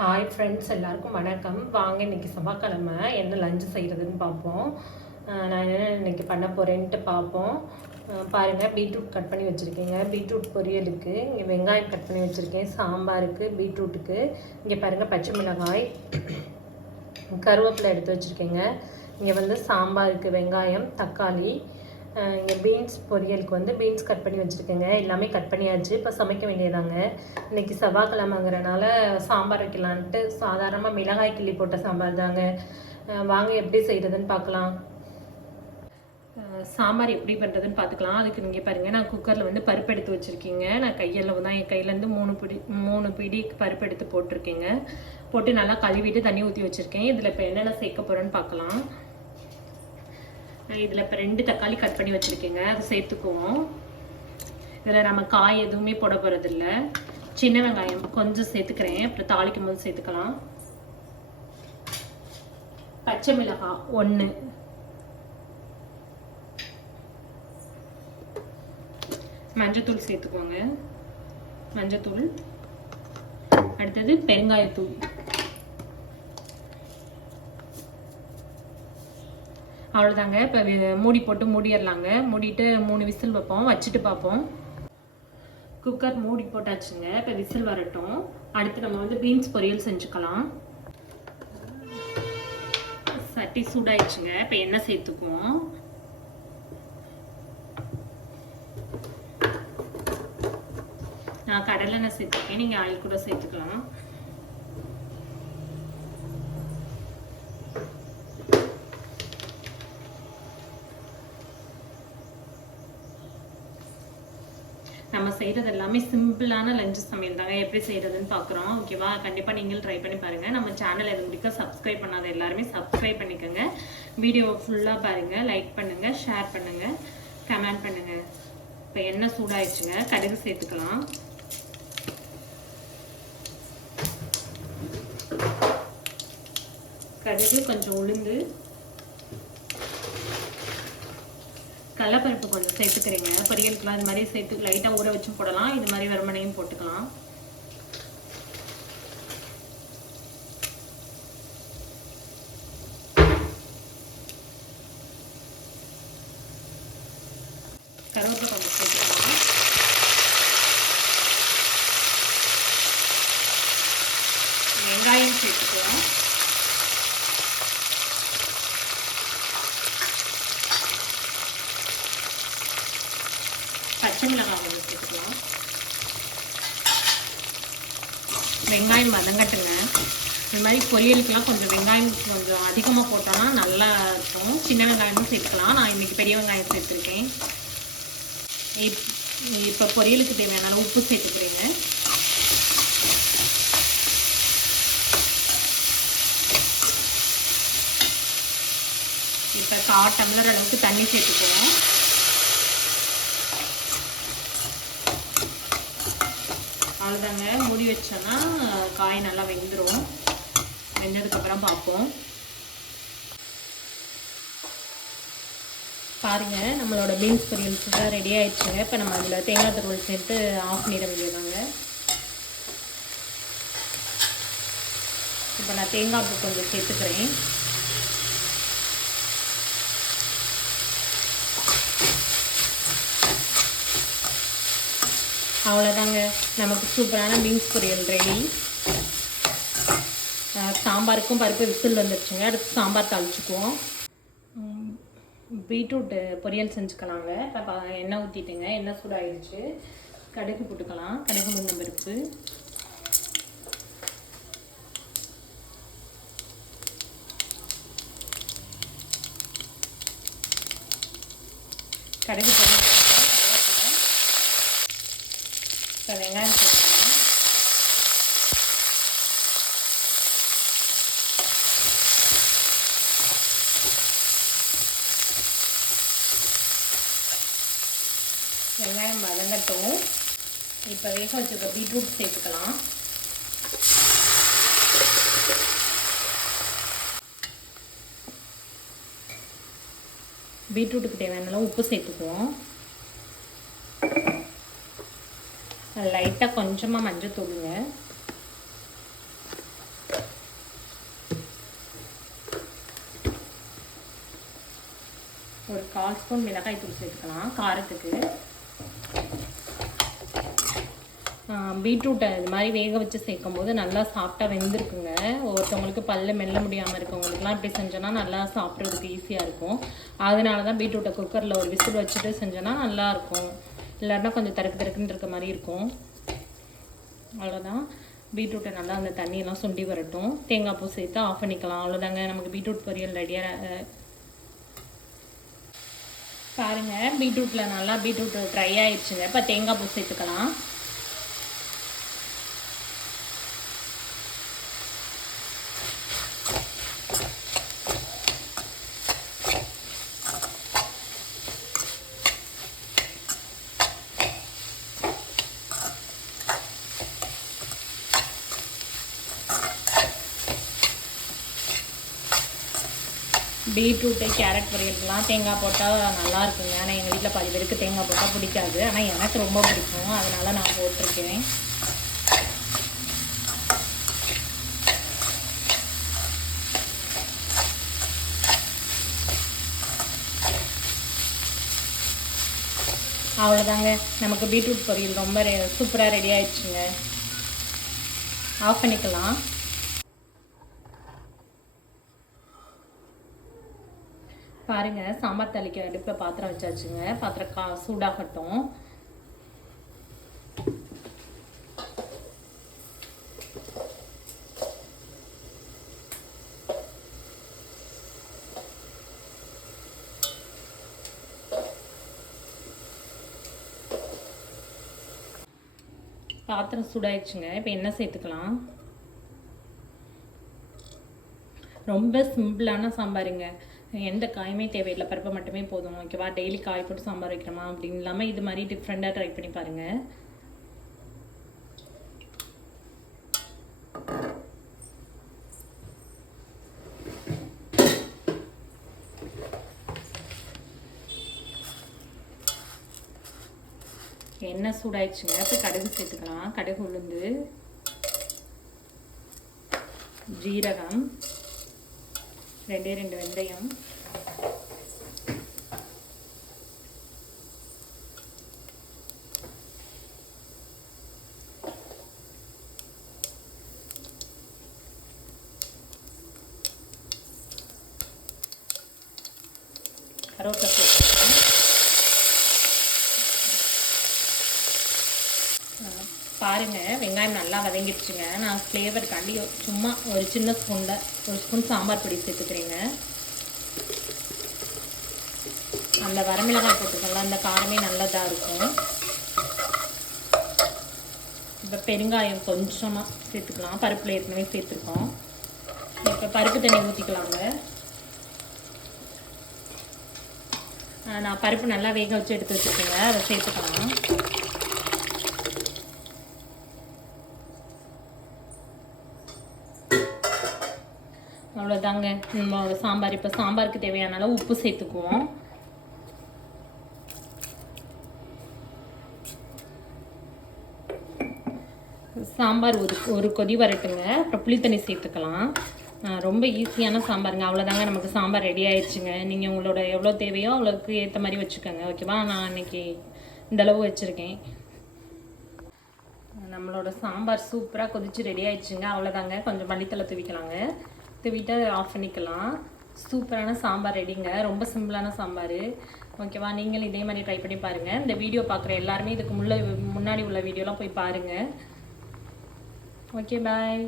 Hi friends, எல்லாருக்கும் வணக்கம். வாங்க இன்றைக்கி செவ்வாய்க்கிழமை என்ன லஞ்சு செய்கிறதுன்னு பார்ப்போம். நான் என்ன இன்றைக்கி பண்ண போகிறேன்ட்டு பார்ப்போம். பாருங்கள், பீட்ரூட் கட் பண்ணி வச்சுருக்கேங்க. பீட்ரூட் பொரியலுக்கு இங்கே வெங்காயம் கட் பண்ணி வச்சுருக்கேன். சாம்பாருக்கு பீட்ரூட்டுக்கு இங்கே பாருங்கள் பச்சை மிளகாய், கருவேப்பிலை எடுத்து வச்சுருக்கேங்க. இங்கே வந்து சாம்பாருக்கு வெங்காயம், தக்காளி, இங்கே பீன்ஸ் பொரியலுக்கு வந்து பீன்ஸ் கட் பண்ணி வச்சுருக்கேங்க. எல்லாமே கட் பண்ணியாச்சு. இப்போ சமைக்க வேண்டியதாங்க. இன்றைக்கி செவ்வாய்க்கிழமைங்கிறனால சாம்பார் வைக்கலான்ட்டு சாதாரணமாக மிளகாய் கிள்ளி போட்ட சாம்பார் தாங்க. வாங்க எப்படி செய்கிறதுன்னு பார்க்கலாம். சாம்பார் எப்படி பண்ணுறதுன்னு பார்த்துக்கலாம். அதுக்கு நீங்கள் பாருங்கள், நான் குக்கரில் வந்து பருப்பு எடுத்து வச்சுருக்கீங்க. நான் கையில் தான் என் கையிலேருந்து மூணு பிடி பருப்பு எடுத்து போட்டிருக்கேங்க. போட்டு நல்லா கழுவிட்டு தண்ணி ஊற்றி வச்சுருக்கேன். இதில் இப்போ என்னென்ன சேர்க்க போகிறேன்னு பார்க்கலாம். இதில் இப்போ 2 தக்காளி கட் பண்ணி வச்சுருக்கேங்க, அதை சேர்த்துக்குவோம். இதில் நம்ம காய் எதுவுமே போட போகிறதில்ல. சின்ன வெங்காயம் கொஞ்சம் சேர்த்துக்கிறேன், அப்புறம் தாளிக்கும் போது சேர்த்துக்கலாம். பச்சை மிளகாய் 1, மஞ்சத்தூள் சேர்த்துக்கோங்க. மஞ்சத்தூள், அடுத்தது பெருங்காயத்தூள். அவ்வளோதாங்க. இப்போ மூடி போட்டு மூடிடலாங்க. மூடிட்டு 3 விசில் வைப்போம், வச்சுட்டு பார்ப்போம். குக்கர் மூடி போட்டாச்சுங்க. இப்போ விசில் வரட்டும். அடுத்து நம்ம வந்து பீன்ஸ் பொரியல் செஞ்சுக்கலாம். சட்டி சூடாயிடுச்சுங்க. இப்போ எண்ணெய் சேர்த்துக்குவோம். நான் கடலெண்ணெய் சேர்த்துருக்கேன், நீங்கள் ஆயில் கூட சேர்த்துக்கலாம். நம்ம செய்கிறது எல்லாமே சிம்பிளான லஞ்சு சமையல் தாங்க. எப்படி செய்கிறதுன்னு பார்க்குறோம். ஓகேவா? கண்டிப்பாக நீங்களும் ட்ரை பண்ணி பாருங்கள். நம்ம சேனல் எது முடிக்க சப்ஸ்கிரைப் பண்ணாத எல்லாருமே சப்ஸ்கிரைப் பண்ணிக்கோங்க. வீடியோ ஃபுல்லாக பாருங்கள், லைக் பண்ணுங்கள், ஷேர் பண்ணுங்கள், கமெண்ட் பண்ணுங்கள். இப்போ எண்ணெய் சூடாயிடுச்சுங்க. கடுகு சேர்த்துக்கலாம். கடுகு, கொஞ்சம் உளுந்து, கடலைப்பருப்பு கொஞ்சம் சேர்த்துக்கிறீங்க. பொரியலுக்குலாம் இது மாதிரி சேர்த்து லைட்டாக ஊற வச்சும் போடலாம், இது மாதிரி வெறுமனையும் போட்டுக்கலாம். கருவேப்பிலை கொஞ்சம் சேர்த்துக்கலாம். வெங்காயம் சேர்த்துக்கலாம். பச்சை மிளகாய் கொஞ்சம் சேர்த்துக்கலாம். வெங்காயம் வதங்கட்டுங்க. இது மாதிரி பொரியலுக்கெல்லாம் கொஞ்சம் வெங்காயம் கொஞ்சம் அதிகமாக போட்டோன்னா நல்லா இருக்கும். சின்ன வெங்காயமும் சேர்த்துக்கலாம். நான் இன்றைக்கி பெரிய வெங்காயம் சேர்த்துருக்கேன். இப்போ பொரியலுக்கு தேவையான உப்பு சேர்த்துக்கிறேங்க. இப்போ 1/4 டம்ளர் அளவுக்கு தண்ணி சேர்த்துக்குவோம். அவ்வளோதாங்க. மூடி வச்சோன்னா காய் நல்லா வெந்துடும். வெந்ததுக்கப்புறம் பார்ப்போம். பாருங்கள், நம்மளோட பீன்ஸ் பொரியல் சூப்பராக ரெடி ஆகிடுச்சுங்க. இப்போ நம்ம அதில் தேங்காய் துருவல் சேர்த்து ஆஃப் பண்ணிட வேண்டியதாங்க. இப்போ நான் தேங்காய் பூ கொஞ்சம் சேர்த்துக்கிறேன். அவ்வளோதாங்க, நமக்கு சூப்பரான பீன்ஸ் பொரியல் ரெடி. சாம்பாருக்கும் பருப்பு விசில் வந்துடுச்சுங்க. அடுத்து சாம்பார் தாளிச்சுக்குவோம். பீட்ரூட் பொரியல் செஞ்சுக்கலாங்க. இப்போ எண்ணெய் ஊற்றிட்டுங்க. எண்ணெய் சூடாகிடுச்சு. கடுகு போட்டுக்கலாம். கடுகு, உளுந்தம் பருப்பு, கடுகு பொரியல், இப்போ வெங்காயம் சேர்த்துக்கலாம். வெங்காயம் வதங்கட்டும். இப்போ வேக வச்சுருக்க பீட்ரூட் சேர்த்துக்கலாம். பீட்ரூட்டுக்கு தேவையான உப்பு சேர்த்துக்குவோம். லைட்டாக கொஞ்சமாக மஞ்சள் தூளுங்க. ஒரு 1/4 ஸ்பூன் மிளகாய் தூள் சேர்த்துக்கலாம் காரத்துக்கு. பீட்ரூட்டை இது மாதிரி வேக வச்சு சேர்க்கும் போது நல்லா சாஃப்டாக வெந்திருக்குங்க. ஒவ்வொருத்தவங்களுக்கு பல்ல மெல்ல முடியாமல் இருக்கவங்களுக்குலாம் இப்படி செஞ்சோன்னா நல்லா சாப்பிட்றதுக்கு ஈஸியாக இருக்கும். அதனால தான் பீட்ரூட்டை குக்கரில் ஒரு விசில் வச்சுட்டு செஞ்சோன்னா நல்லாயிருக்கும். இல்லைன்னா கொஞ்சம் தடுக்குன்னு இருக்க மாதிரி இருக்கும். அவ்வளோதான். பீட்ரூட்டை நல்லா அந்த தண்ணியெல்லாம் சுண்டி வரட்டும். தேங்காய் பூ சேர்த்து ஆஃப் பண்ணிக்கலாம். அவ்வளோதாங்க, நமக்கு பீட்ரூட் பொரியல் ரெடியாக. பாருங்கள், பீட்ரூட்டில் நல்லா பீட்ரூட் ட்ரை ஆயிடுச்சுங்க. இப்போ தேங்காய் பூ சேர்த்துக்கலாம். பீட்ரூட்டு கேரட் பொரியலுக்குலாம் தேங்காய் போட்டால் நல்லா இருக்குங்க. ஆனால் எங்கள் வீட்டில் பாதி பேருக்கு தேங்காய் போட்டால் பிடிக்காது. ஆனால் எனக்கு ரொம்ப பிடிக்கும், அதனால் நான் போட்டிருக்கேன். அவ்வளோதாங்க, நமக்கு பீட்ரூட் பொரியல் ரொம்ப சூப்பராக ரெடி ஆயிடுச்சுங்க. ஆஃப் பண்ணிக்கலாம். பாருங்கள், சாம்பார் தாளிக்க அடுப்பில் பாத்திரம் வச்சாச்சுங்க. பாத்திரம் சூடாகட்டும். பாத்திரம் சூடாயிடுச்சுங்க. இப்போ எண்ணெய் சேர்த்துக்கலாம். ரொம்ப சிம்பிளான சாம்பாருங்க. எந்த காயுமே தேவையில்லை, பருப்பு மட்டுமே போதும். ஓகேவா? டெய்லி காய் போட்டு சாம்பார் வைக்கிறோமா அப்படின்னு இல்லாமல் இது மாதிரி டிஃப்ரெண்ட்டாக ட்ரை பண்ணி பாருங்கள். எண்ணெய் சூடாயிடுச்சுங்க. இப்போ கடுகு சேர்த்துக்கலாம். கடுகு, உளுந்து, ஜீரகம், 2 வெந்தயம், கருவேப்பிலை சேர்த்துக்கலாம். பாருங்கள், வெங்காயம் நல்லா வதங்கிடுச்சுங்க. நான் ஃப்ளேவருக்காண்டி சும்மா ஒரு சின்ன ஸ்பூனில் 1 ஸ்பூன் சாம்பார் பொடி சேர்த்துக்கிறேங்க. அந்த வரமிளகாய் போட்டுக்கலாம், அந்த காரமே நல்லதாக இருக்கும். இப்போ பெருங்காயம் கொஞ்சமாக சேர்த்துக்கலாம். பருப்பில் ஏற்கனவே சேர்த்துருக்கோம். இப்போ பருப்பு தண்ணி ஊற்றிக்கலாங்க. நான் பருப்பு நல்லா வேக வச்சு எடுத்து வச்சுருக்கேங்க, அதை சேர்த்துக்கலாம். அவ்வளோதாங்க நம்மளோட சாம்பார். இப்போ சாம்பாருக்கு தேவையான அளவு உப்பு சேர்த்துக்குவோம். சாம்பார் ஒரு கொதி வரட்டுங்க. அப்புறம் புளித்தண்ணி சேர்த்துக்கலாம். ரொம்ப ஈஸியான சாம்பாருங்க. அவ்வளோதாங்க, நமக்கு சாம்பார் ரெடி ஆயிடுச்சுங்க. நீங்கள் உங்களோட எவ்வளோ தேவையோ அவ்வளோக்கு ஏற்ற மாதிரி வச்சுக்கோங்க. ஓகேவா? நான் இன்றைக்கி இந்தளவு வச்சுருக்கேன். நம்மளோட சாம்பார் சூப்பராக கொதிச்சு ரெடி ஆயிடுச்சுங்க. அவ்வளோதாங்க, கொஞ்சம் மல்லித்தலை தூவிக்கலாங்க. தூவிட்டு ஆஃப் பண்ணிக்கலாம். சூப்பரான சாம்பார் ரெடிங்க. ரொம்ப சிம்பிளான சாம்பார். ஓகேவா? நீங்களும் இதே மாதிரி ட்ரை பண்ணி பாருங்கள். இந்த வீடியோ பார்க்குற எல்லாருமே இதுக்கு முன்னாடி உள்ள வீடியோலாம் போய் பாருங்கள். ஓகே, பாய்.